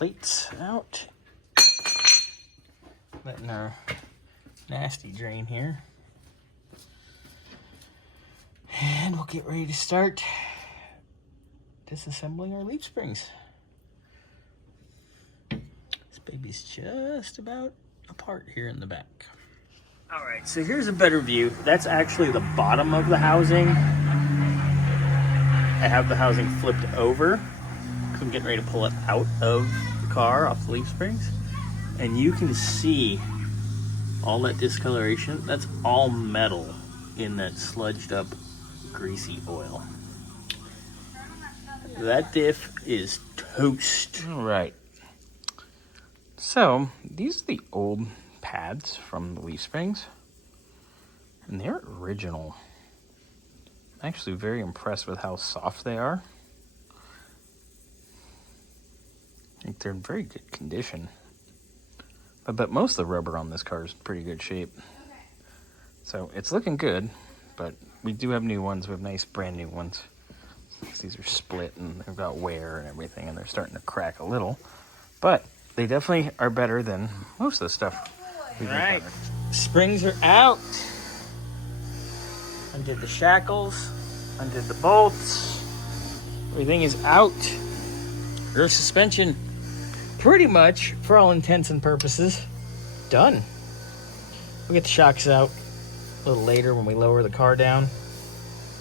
plates out. Letting our nasty drain here. And we'll get ready to start disassembling our leaf springs. This baby's just about apart here in the back. All right, so here's a better view. That's actually the bottom of the housing. I have the housing flipped over because I'm getting ready to pull it out of the car off the leaf springs. And you can see all that discoloration. That's all metal in that sludged up greasy oil. That diff is toast. All right. So these are the old pads from the leaf springs, and they're original. I'm actually very impressed with how soft they are. I think they're in very good condition. But most of the rubber on this car is in pretty good shape. So it's looking good, but we do have new ones. We have nice brand new ones. These are split and they've got wear and everything, and they're starting to crack a little. But they definitely are better than most of the stuff we've encountered. Springs are out. Undid the shackles, undid the bolts. Everything is out. Rear suspension, pretty much, for all intents and purposes, done. We'll get the shocks out a little later when we lower the car down.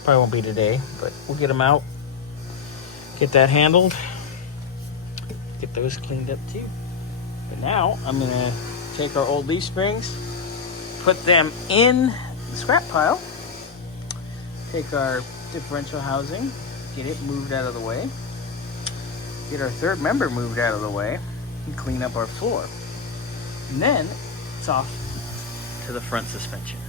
Probably won't be today, but we'll get them out. Get that handled. Get those cleaned up too. But now I'm gonna take our old leaf springs, put them in the scrap pile, take our differential housing, get it moved out of the way, get our third member moved out of the way, and clean up our floor. And then it's off to the front suspension.